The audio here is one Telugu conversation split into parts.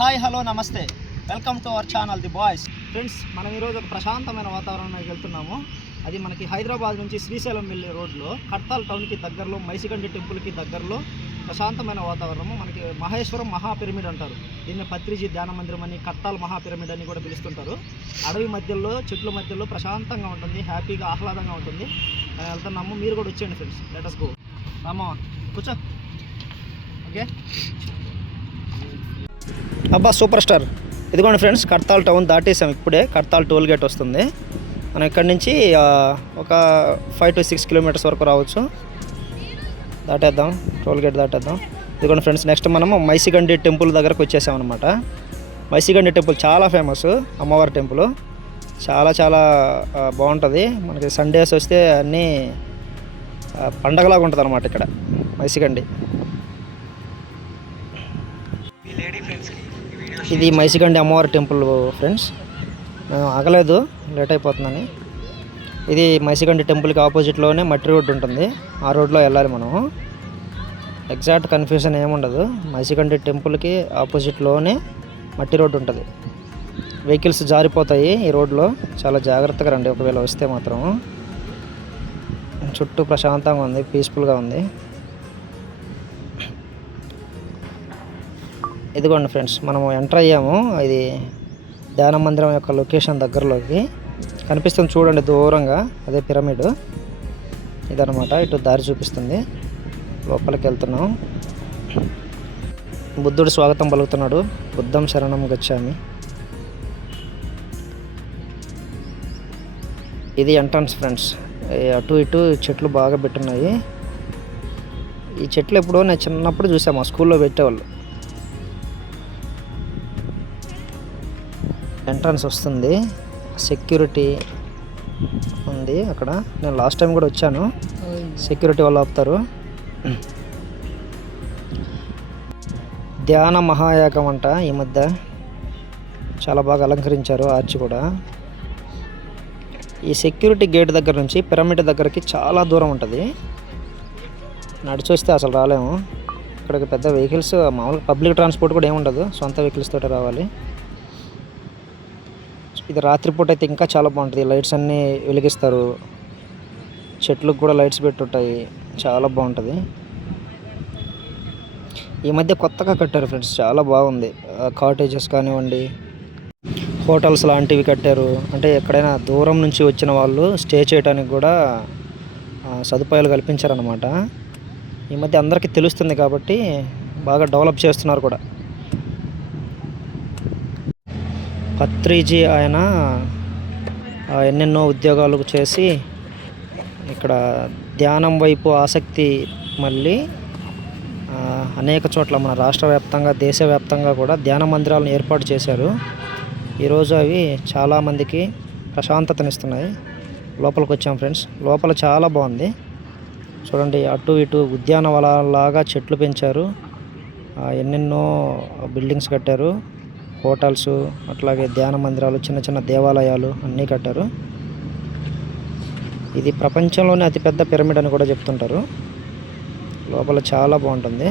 హాయ్ హలో నమస్తే, welcome to our channel the boys. Friends, మనం ఈరోజు ఒక ప్రశాంతమైన వాతావరణానికి వెళ్తున్నాము. అది మనకి హైదరాబాద్ నుంచి శ్రీశైలం వెళ్ళే రోడ్లో కడతాల్ టౌన్కి దగ్గరలో, మైసిగండి టెంపుల్కి దగ్గరలో ప్రశాంతమైన వాతావరణము. మనకి మహేశ్వరం మహాపిరమిడ్ అంటారు. దీన్ని పత్రిజీ ధ్యాన మందిరం అని, కడతాల్ మహాపిరమిడ్ అని కూడా పిలుస్తుంటారు. అడవి మధ్యలో, చెట్ల మధ్యలో ప్రశాంతంగా ఉంటుంది, హ్యాపీగా ఆహ్లాదంగా ఉంటుంది. మనం వెళ్తున్నాము, మీరు కూడా వచ్చేయండి friends. Let us go. Rama కూర్చో. ఓకే అబ్బా, సూపర్ స్టార్. ఇదిగోండి ఫ్రెండ్స్, కడతాల్ టౌన్ దాటేసాం. ఇప్పుడే కడతాల్ టోల్ గేట్ వస్తుంది. మనం ఇక్కడి నుంచి ఒక 5 to 6 కిలోమీటర్స్ వరకు రావచ్చు. దాటేద్దాం, టోల్ గేట్ దాటేద్దాం. ఇదిగోండి ఫ్రెండ్స్, నెక్స్ట్ మనము మైసిగండి టెంపుల్ దగ్గరకు వచ్చేసామన్నమాట. మైసిగండి టెంపుల్ చాలా ఫేమస్, అమ్మవారి టెంపుల్. చాలా చాలా బాగుంటుంది. మనకి సండేస్ వస్తే అన్నీ పండగలాగా ఉంటుంది అన్నమాట ఇక్కడ మైసిగండి. ఇది మైసిగండి అమ్మవారి టెంపుల్ ఫ్రెండ్స్. మేము ఆగలేదు, లేట్ అయిపోతుందని. ఇది మైసిగండి టెంపుల్కి ఆపోజిట్లోనే మట్టి రోడ్డు ఉంటుంది. ఆ రోడ్లో వెళ్ళాలి మనం. ఎగ్జాక్ట్ కన్ఫ్యూజన్ ఏముండదు. మైసిగండి టెంపుల్కి ఆపోజిట్లోనే మట్టి రోడ్డు ఉంటుంది. వెహికల్స్ జారిపోతాయి ఈ రోడ్లో. చాలా జాగ్రత్తగా రండి ఒకవేళ వస్తే మాత్రం. చుట్టూ ప్రశాంతంగా ఉంది, పీస్ఫుల్గా ఉంది. ఇదిగోండి ఫ్రెండ్స్, మనము ఎంటర్ అయ్యాము. ఇది ధ్యాన మందిరం యొక్క లొకేషన్ దగ్గరలోకి కనిపిస్తుంది చూడండి దూరంగా, అదే పిరమిడ్. ఇదనమాట, ఇటు దారి చూపిస్తుంది. లోపలికి వెళ్తున్నాం. బుద్ధుడు స్వాగతం పలుకుతున్నాడు. బుద్ధం శరణం గచ్చామి. ఇది ఎంట్రన్స్ ఫ్రెండ్స్. అటు ఇటు చెట్లు బాగా పెట్టున్నాయి. ఈ చెట్లు ఎప్పుడో నేను చిన్నప్పుడు చూసాము, మా స్కూల్లో పెట్టేవాళ్ళు. ఎంట్రన్స్ వస్తుంది, సెక్యూరిటీ ఉంది అక్కడ. నేను లాస్ట్ టైం కూడా వచ్చాను, సెక్యూరిటీ వాళ్ళు ఆపుతారు. ధ్యాన మహాయాగం అంట. ఈ మధ్య చాలా బాగా అలంకరించారు ఆర్చ్ కూడా. ఈ సెక్యూరిటీ గేట్ దగ్గర నుంచి పిరమిడ్ దగ్గరికి చాలా దూరం ఉంటుంది. నడిచి వస్తే అసలు రాలేము. ఇక్కడికి పెద్ద వెహికల్స్, మామూలుగా పబ్లిక్ ట్రాన్స్పోర్ట్ కూడా ఏముండదు, సొంత వెహికల్స్ తోటి రావాలి. ఇది రాత్రిపూట అయితే ఇంకా చాలా బాగుంటుంది. లైట్స్ అన్నీ వెలిగిస్తారు, చెట్లకు కూడా లైట్స్ పెట్టుంటాయి. చాలా బాగుంటుంది. ఈ మధ్య కొత్తగా కట్టారు ఫ్రెండ్స్, చాలా బాగుంది. కాటేజెస్ కానివ్వండి, హోటల్స్ లాంటివి కట్టారు. అంటే ఎక్కడైనా దూరం నుంచి వచ్చిన వాళ్ళు స్టే చేయడానికి కూడా సదుపాయాలు కల్పించారన్నమాట. ఈ మధ్య అందరికీ తెలుస్తుంది కాబట్టి బాగా డెవలప్ చేస్తున్నారు కూడా. పత్రిజీ ఆయన ఎన్నెన్నో ఉద్యోగాలు చేసి ఇక్కడ ధ్యానం వైపు ఆసక్తి మళ్ళీ అనేక చోట్ల మన రాష్ట్ర వ్యాప్తంగా, దేశవ్యాప్తంగా కూడా ధ్యాన మందిరాలను ఏర్పాటు చేశారు. ఈరోజు అవి చాలామందికి ప్రశాంతతనిస్తున్నాయి. లోపలికి వచ్చాం ఫ్రెండ్స్. లోపల చాలా బాగుంది చూడండి. అటు ఇటు ఉద్యానవనాలాగా చెట్లు పెంచారు, ఎన్నెన్నో బిల్డింగ్స్ కట్టారు, హోటల్స్, అట్లాగే ధ్యాన మందిరాలు, చిన్న చిన్న దేవాలయాలు అన్నీ కట్టారు. ఇది ప్రపంచంలోనే అతిపెద్ద పిరమిడ్ అని కూడా చెప్తుంటారు. లోపల చాలా బాగుంటుంది.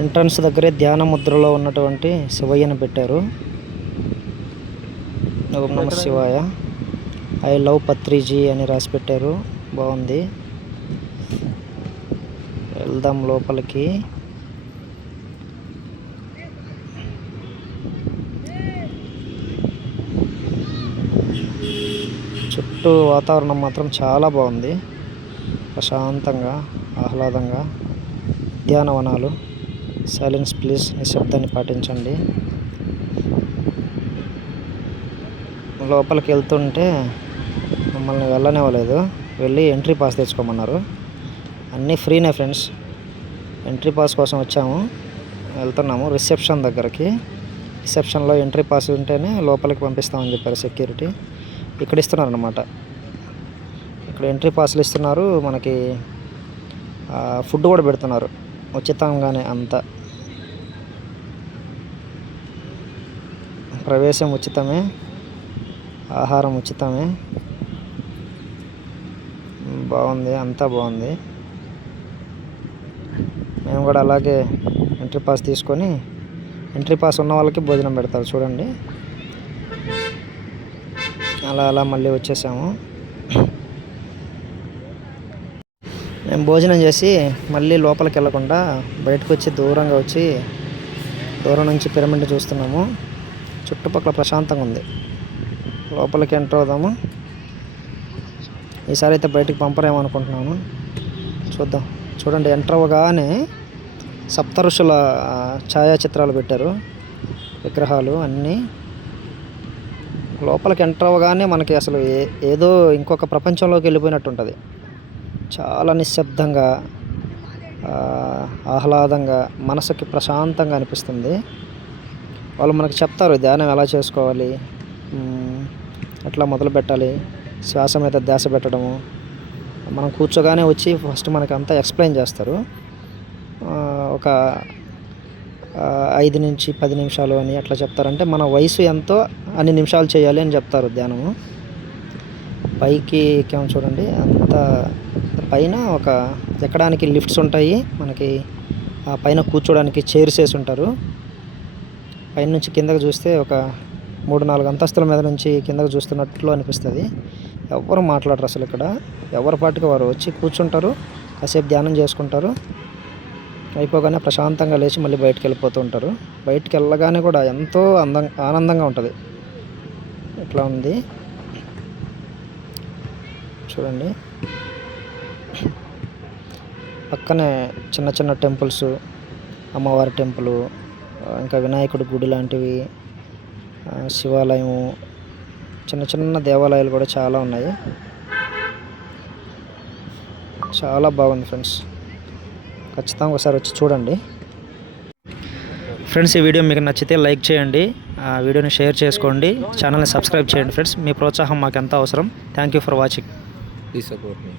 ఎంట్రన్స్ దగ్గరే ధ్యాన ముద్రలో ఉన్నటువంటి శివయ్యను పెట్టారు. ఓం నమ శివాయ, ఐ లవ్ పత్రిజీ అని రాసి పెట్టారు. బాగుంది. వెళ్దాం లోపలికి. చుట్టూ వాతావరణం మాత్రం చాలా బాగుంది, ప్రశాంతంగా, ఆహ్లాదంగా. ఉద్యానవనాలు. సైలెన్స్ ప్లీజ్, నిశ్శబ్దాన్ని పాటించండి. లోపలికి వెళ్తుంటే మమ్మల్ని వెళ్ళనివ్వలేదు. వెళ్ళి ఎంట్రీ పాస్ తెచ్చుకోమన్నారు. అన్నీ ఫ్రీనే ఫ్రెండ్స్. ఎంట్రీ పాస్ కోసం వచ్చాము, వెళ్తున్నాము రిసెప్షన్ దగ్గరికి. రిసెప్షన్లో ఎంట్రీ పాస్ ఉంటేనే లోపలికి పంపిస్తామని చెప్పారు సెక్యూరిటీ. ఇక్కడ ఇస్తున్నారు అన్నమాట. ఇక్కడ ఎంట్రీ పాస్లు ఇస్తున్నారు. మనకి ఫుడ్ కూడా పెడుతున్నారు ఉచితంగానే. అంతా ప్రవేశం ఉచితమే, ఆహారం ఉచితమే. బాగుంది, అంతా బాగుంది. మేము కూడా అలాగే ఎంట్రీ పాస్ తీసుకొని ఎంట్రీ పాస్ ఉన్న వాళ్ళకి భోజనం పెడతారు చూడండి. అలా మళ్ళీ వచ్చేసాము. మేము భోజనం చేసి మళ్ళీ లోపలికి వెళ్ళకుండా బయటకు వచ్చి దూరంగా వచ్చి దూరం నుంచి పిరమిడ్ చూస్తున్నాము. చుట్టుపక్కల ప్రశాంతంగా ఉంది. లోపలికి ఎంటర్ అవుదాము. ఈసారి అయితే బయటికి పంపరేమనుకుంటున్నాను, చూద్దాం. చూడండి, ఎంటర్ అవ్వగానే సప్త ఋషుల ఛాయాచిత్రాలు పెట్టారు, విగ్రహాలు అన్నీ. లోపలికి ఎంటర్ అవ్వగానే మనకి అసలు ఏదో ఇంకొక ప్రపంచంలోకి వెళ్ళిపోయినట్టు ఉంటుంది. చాలా నిశ్శబ్దంగా, ఆహ్లాదంగా, మనసుకి ప్రశాంతంగా అనిపిస్తుంది. వాళ్ళు మనకు చెప్తారు ధ్యానం ఎలా చేసుకోవాలి, ఎట్లా మొదలు పెట్టాలి, శ్వాస మీద ధ్యాస పెట్టడము. మనం కూర్చోగానే వచ్చి ఫస్ట్ మనకి అంతా ఎక్స్ప్లెయిన్ చేస్తారు. ఒక 5 నుంచి 10 నిమిషాలు అని అట్లా చెప్తారంటే మన వయసు ఎంతో అన్ని నిమిషాలు చేయాలి అని చెప్తారు ధ్యానము. పైకి ఎక్కాము చూడండి, అంత పైన ఒక ఎక్కడానికి లిఫ్ట్స్ ఉంటాయి మనకి. ఆ పైన కూర్చోడానికి చైర్స్ వేసి ఉంటారు. పైన నుంచి కిందకు చూస్తే ఒక 3-4 అంతస్తుల మీద నుంచి కిందకు చూస్తున్నట్లు అనిపిస్తుంది. ఎవరు మాట్లాడరు అసలు ఇక్కడ. ఎవరి పాటికి వారు వచ్చి కూర్చుంటారు, కాసేపు ధ్యానం చేసుకుంటారు, అయిపోగానే ప్రశాంతంగా లేచి మళ్ళీ బయటకు వెళ్ళిపోతూ ఉంటారు. బయటికి వెళ్ళగానే కూడా ఎంతో ఆనందంగా ఉంటుంది. ఇట్లా ఉంది చూడండి. పక్కనే చిన్న చిన్న టెంపుల్స్, అమ్మవారి టెంపుల్, ఇంకా వినాయకుడి గుడి లాంటివి, శివాలయము, చిన్న చిన్న దేవాలయాలు కూడా చాలా ఉన్నాయి. చాలా బాగుంది ఫ్రెండ్స్, ఖచ్చితంగా ఒకసారి వచ్చి చూడండి. ఫ్రెండ్స్, ఈ వీడియో మీకు నచ్చితే లైక్ చేయండి, ఆ వీడియోని షేర్ చేసుకోండి, ఛానల్ని సబ్స్క్రైబ్ చేయండి ఫ్రెండ్స్. మీ ప్రోత్సాహం మాకు ఎంత అవసరం. Thank you for watching. Please support me.